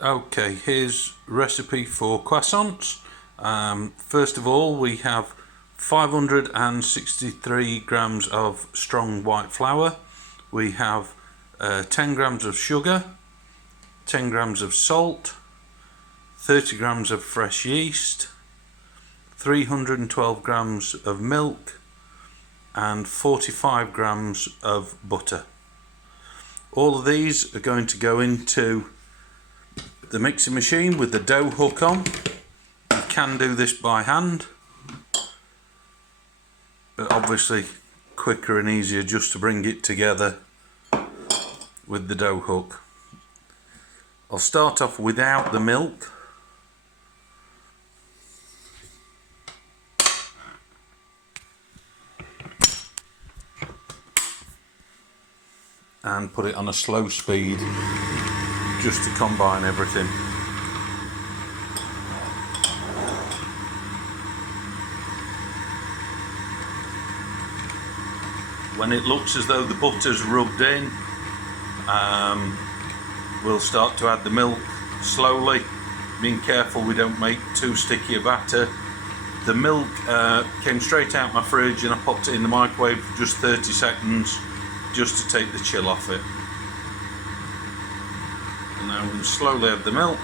Okay, here's recipe for croissants. First of all, we have 563 grams of strong white flour. We have 10 grams of sugar, 10 grams of salt, 30 grams of fresh yeast, 312 grams of milk, and 45 grams of butter. All of these are going to go into the mixing machine with the dough hook on. You can do this by hand, but obviously quicker and easier just to bring it together with the dough hook. I'll start off without the milk. And put it on a slow speed just to combine everything. When it looks as though the butter's rubbed in, we'll start to add the milk slowly, being careful we don't make too sticky a batter. The milk came straight out my fridge and I popped it in the microwave for just 30 seconds just to take the chill off it. And now we can slowly add the milk.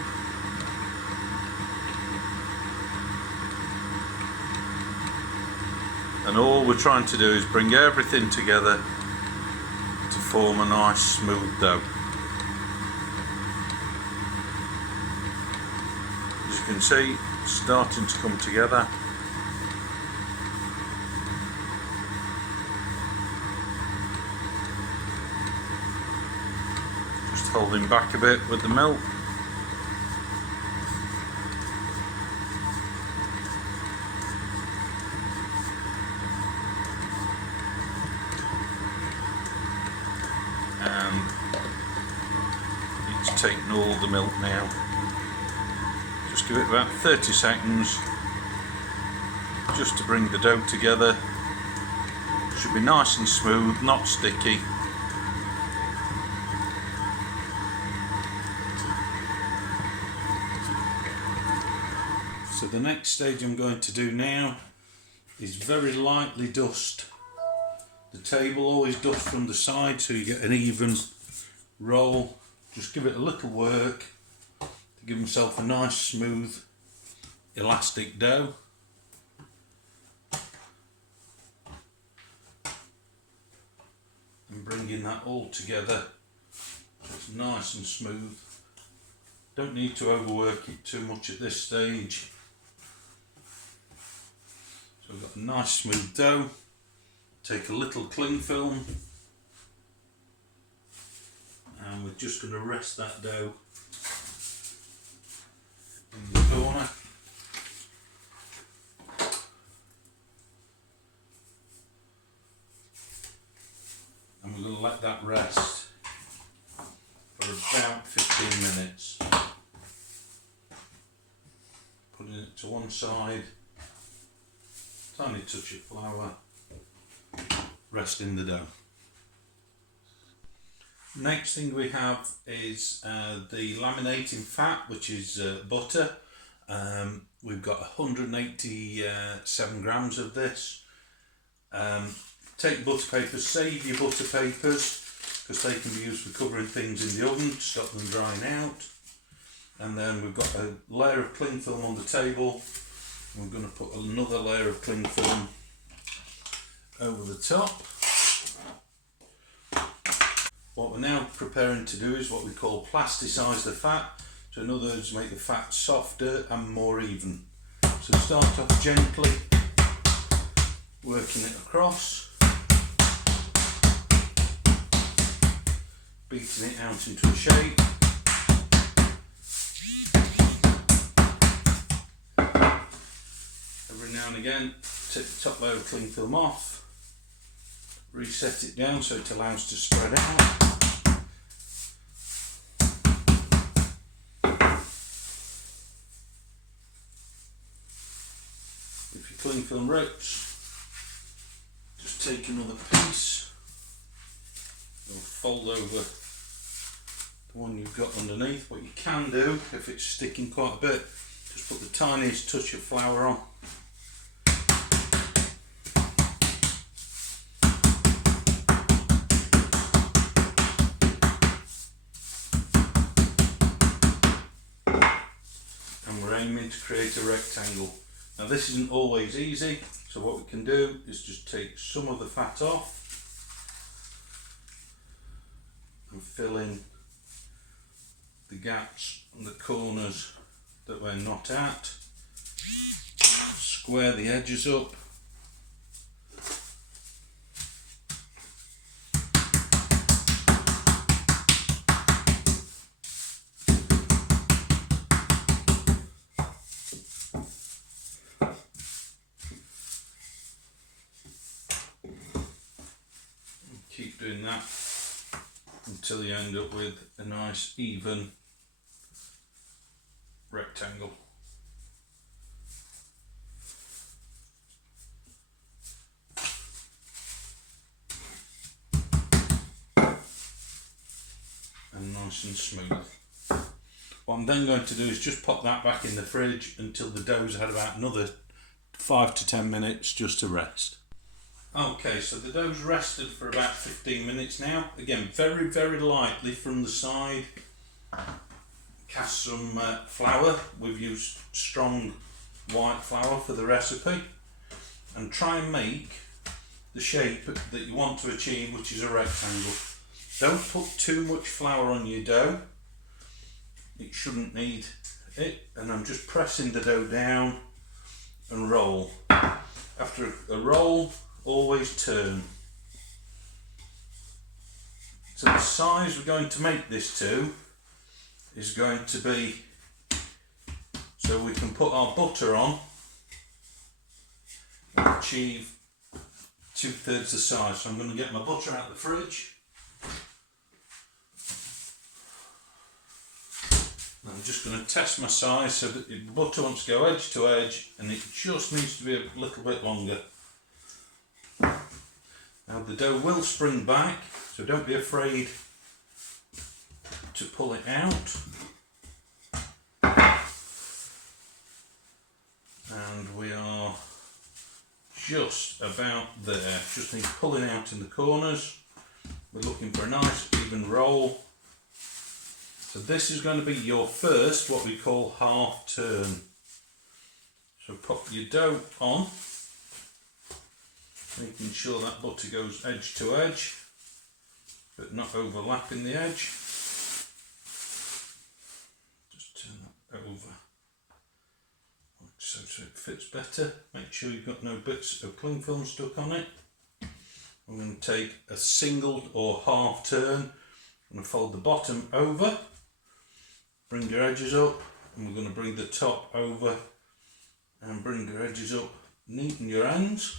And all we're trying to do is bring everything together to form a nice smooth dough. As you can see, it's starting to come together. Just holding back a bit with the milk. And it's taken all the milk now. Just give it about 30 seconds just to bring the dough together. Should be nice and smooth, not sticky. So the next stage I'm going to do now is very lightly dust the table. Always dust from the side so you get an even roll. Just give it a little work to give myself a nice smooth elastic dough. And bringing that all together so it's nice and smooth. Don't need to overwork it too much at this stage. So we've got a nice smooth dough. Take a little cling film and we're just going to rest that dough in the corner. And we're going to let that rest for about 15 minutes. Putting it to one side, tiny touch of flour, rest in the dough. Next thing we have is the laminating fat, which is butter. We've got 187 grams of this. Take butter papers, save your butter papers because they can be used for covering things in the oven to stop them drying out. And then we've got a layer of cling film on the table. We're going to put another layer of cling film over the top. What we're now preparing to do is what we call plasticise the fat. So in other words, make the fat softer and more even. So start off gently, working it across, beating it out into a shape. Every now and again, take the top layer of cling film off, reset it down so it allows to spread out. If your cling film rips, just take another piece or fold over the one you've got underneath. What you can do, if it's sticking quite a bit, just put the tiniest touch of flour on. And we're aiming to create a rectangle. Now this isn't always easy, so what we can do is just take some of the fat off and fill in the gaps and the corners that we're not at. Square the edges up. Keep doing that until you end up with a nice even rectangle. And nice and smooth. What I'm then going to do is just pop that back in the fridge until the dough's had about another 5 to 10 minutes just to rest. Okay, so the dough's rested for about 15 minutes now. Again, very, very lightly from the side. Cast some flour. We've used strong white flour for the recipe. And try and make the shape that you want to achieve, which is a rectangle. Don't put too much flour on your dough. It shouldn't need it. And I'm just pressing the dough down and roll. After a roll, always turn. So the size we're going to make this to is going to be so we can put our butter on and achieve 2/3 the size. So I'm going to get my butter out of the fridge. And I'm just going to test my size so that the butter wants to go edge to edge and it just needs to be a little bit longer. Now the dough will spring back, so don't be afraid to pull it out. And we are just about there. Just need pulling out in the corners. We're looking for a nice even roll. So this is going to be your first, what we call half turn. So pop your dough on, making sure that butter goes edge to edge, but not overlapping the edge. Just turn that over, like so it fits better. Make sure you've got no bits of cling film stuck on it. I'm going to take a single or half turn and fold the bottom over, bring your edges up, and we're going to bring the top over and bring your edges up, neaten your ends.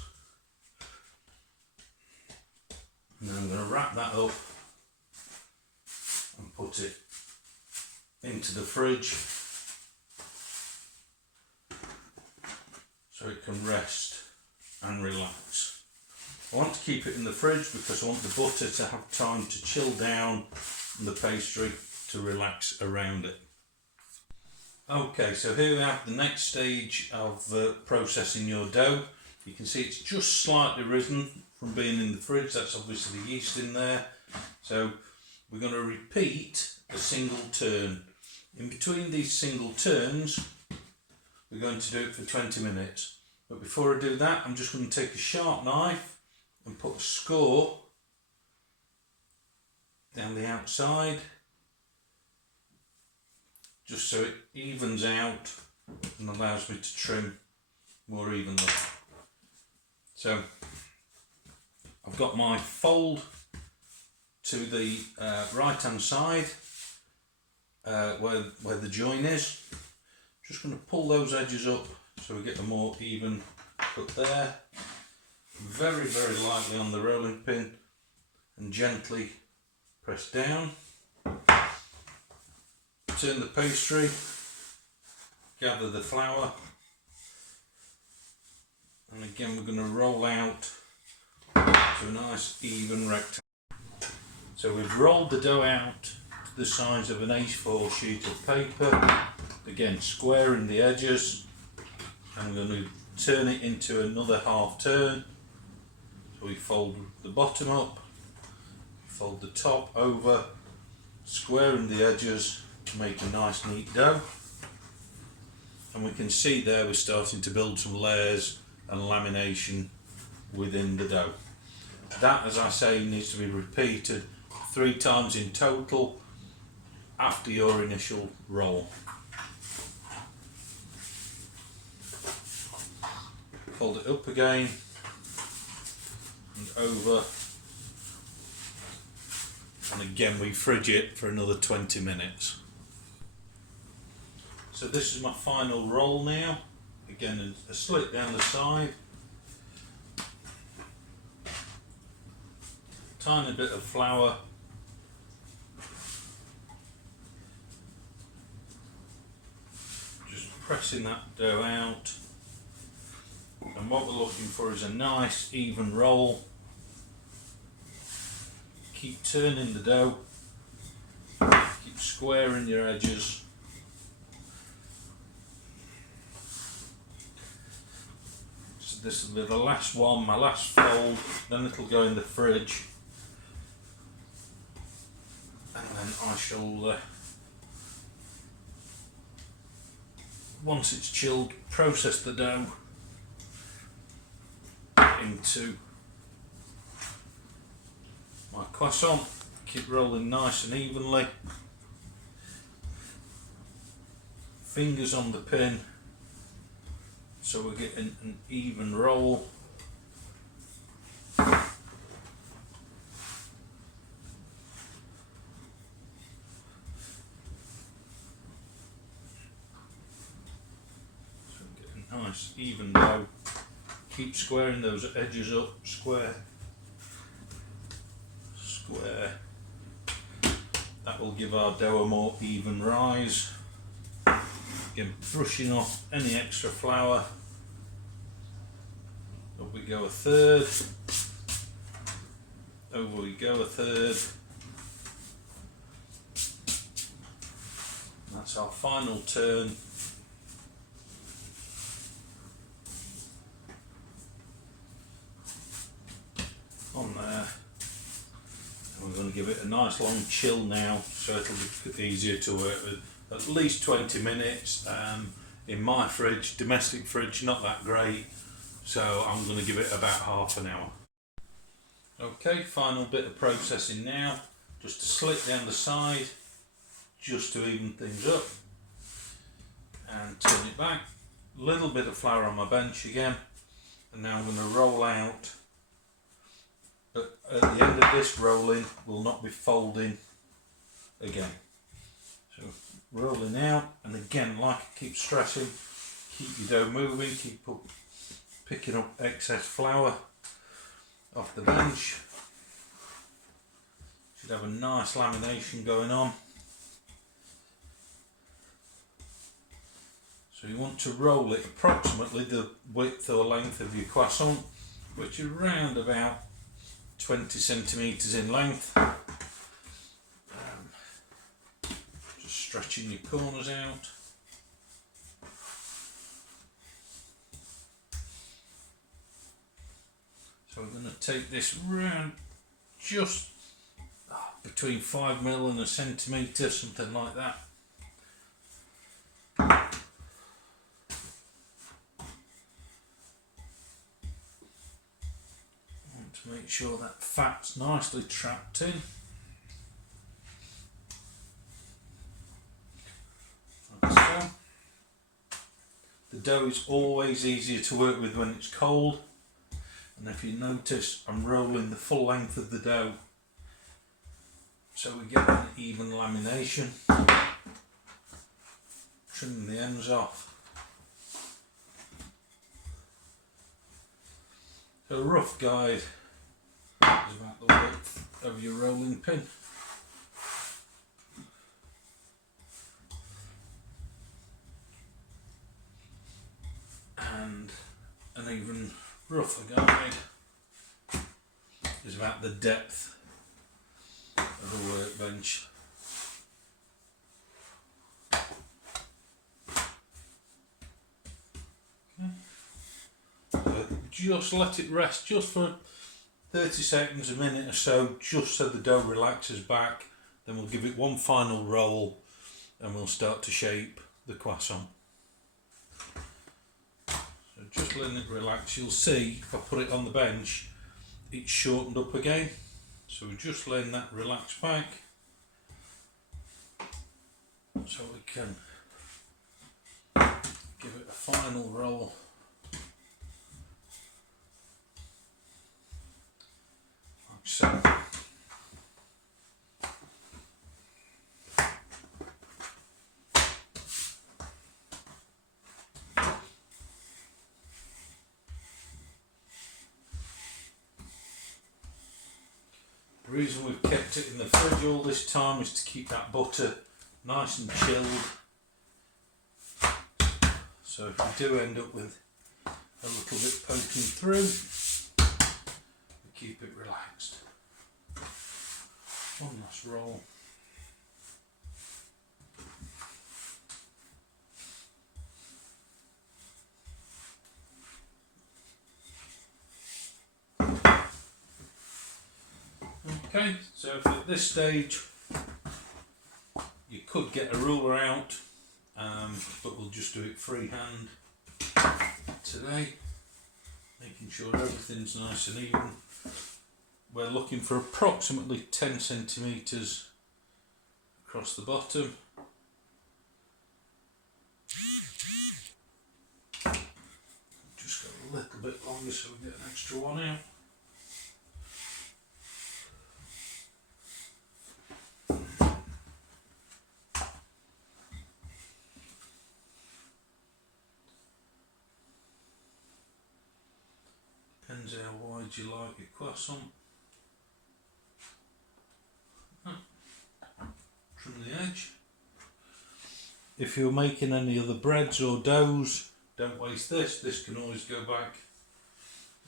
And then I'm going to wrap that up and put it into the fridge so it can rest and relax. I want to keep it in the fridge because I want the butter to have time to chill down and the pastry to relax around it. Okay, so here we have the next stage of processing your dough. You can see it's just slightly risen from being in the fridge. That's obviously the yeast in there. So we're going to repeat a single turn. In between these single turns, we're going to do it for 20 minutes. But before I do that, I'm just going to take a sharp knife and put a score down the outside, just so it evens out and allows me to trim more evenly. So I've got my fold to the right hand side where the join is. Just going to pull those edges up so we get a more even cut there. Very, very lightly on the rolling pin and gently press down. Turn the pastry, gather the flour, and again we're going to roll out to a nice even rectangle. So we've rolled the dough out the size of an A4 sheet of paper, again squaring the edges. I'm going to turn it into another half turn. So we fold the bottom up, fold the top over, squaring the edges to make a nice neat dough. And we can see there we're starting to build some layers and lamination within the dough. That, as I say, needs to be repeated 3 times in total after your initial roll. Fold it up again and over, and again we fridge it for another 20 minutes. So this is my final roll now. Again, a slit down the side, tiny bit of flour, just pressing that dough out. And what we're looking for is a nice even roll. Keep turning the dough, keep squaring your edges. So this will be the last one, my last fold, then it'll go in the fridge. And then I shall, once it's chilled, process the dough into my croissant. Keep rolling nice and evenly, fingers on the pin so we're getting an even roll. So get a nice even dough. Keep squaring those edges up, square, square. That will give our dough a more even rise. Again, brushing off any extra flour. Up we go a third, over we go a third. That's our final turn. On there, and we're going to give it a nice long chill now, so it'll be easier to work with. At least 20 minutes. In my fridge, domestic fridge, not that great, so I'm going to give it about half an hour. Okay, final bit of processing now. Just a slit down the side, just to even things up, and turn it back. A little bit of flour on my bench again, and now I'm going to roll out. But at the end of this rolling, we'll not be folding again. So rolling out, and again, like I keep stressing, keep your dough moving, keep picking up excess flour off the bench. Should have a nice lamination going on. So you want to roll it approximately the width or length of your croissant, which is around about 20 centimetres in length. Just stretching your corners out. So we're going to take this round just between 5mm and a centimetre, something like that. To make sure that fat's nicely trapped in. Like so. The dough is always easier to work with when it's cold, and if you notice, I'm rolling the full length of the dough so we get an even lamination. Trimming the ends off. So a rough guide is about the width of your rolling pin. And an even rougher guide is about the depth of the workbench. just let it rest just for 30 seconds, a minute or so, just so the dough relaxes back. Then we'll give it one final roll and we'll start to shape the croissant. So just letting it relax. You'll see if I put it on the bench, it's shortened up again. So we're just letting that relax back so we can give it a final roll. Like so. The reason we've kept it in the fridge all this time is to keep that butter nice and chilled. So if we do end up with a little bit poking through, we keep it relaxed. One last roll. Okay, so if at this stage you could get a ruler out, but we'll just do it freehand today, making sure everything's nice and even. We're looking for approximately 10 centimetres across the bottom. Just go a little bit longer so we get an extra one out. Depends how wide you like your croissant. Trim the edge. If you're making any other breads or doughs, don't waste this. This can always go back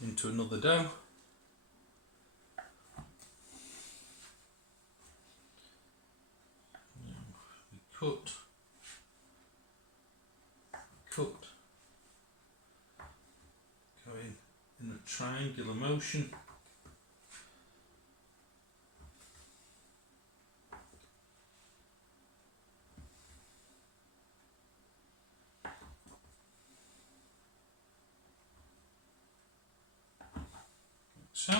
into another dough. We cut, going in a triangular motion. So.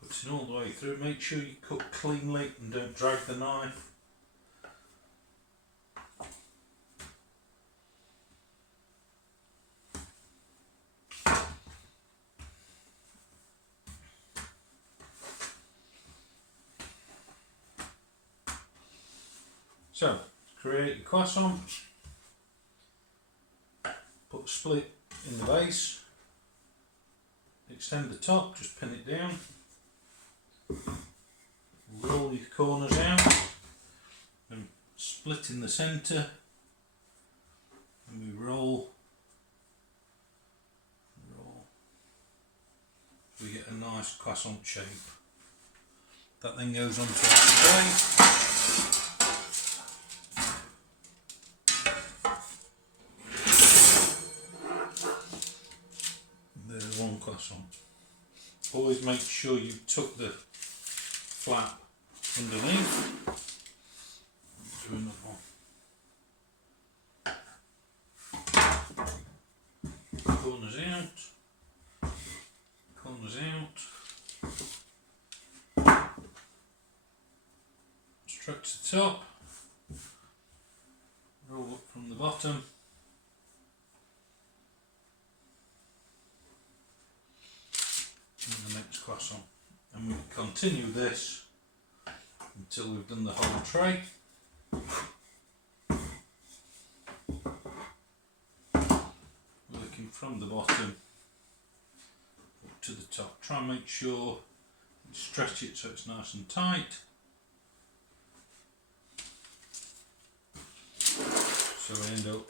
Putting all the way through, make sure you cut cleanly and don't drag the knife. So, create your croissant, put a split in the base, extend the top, just pin it down, roll your corners out and split in the centre, and we roll, we get a nice croissant shape. That then goes onto our tray. There's one croissant. Always make sure you tuck the flap underneath. Do another one. Corners out. Corners out. Stretch the top. Roll up from the bottom. And the next croissant, and we'll continue this until we've done the whole tray. Working from the bottom up to the top. Try and make sure you stretch it so it's nice and tight. So we end up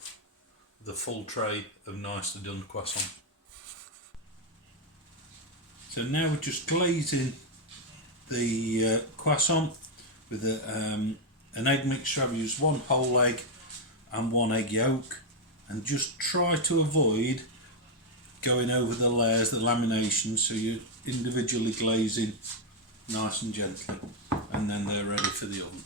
with a full tray of nicely done croissant. So now we're just glazing the croissant with an egg mixture. I've used 1 whole egg and 1 egg yolk, and just try to avoid going over the layers, the lamination, so you're individually glazing nice and gently, and then they're ready for the oven.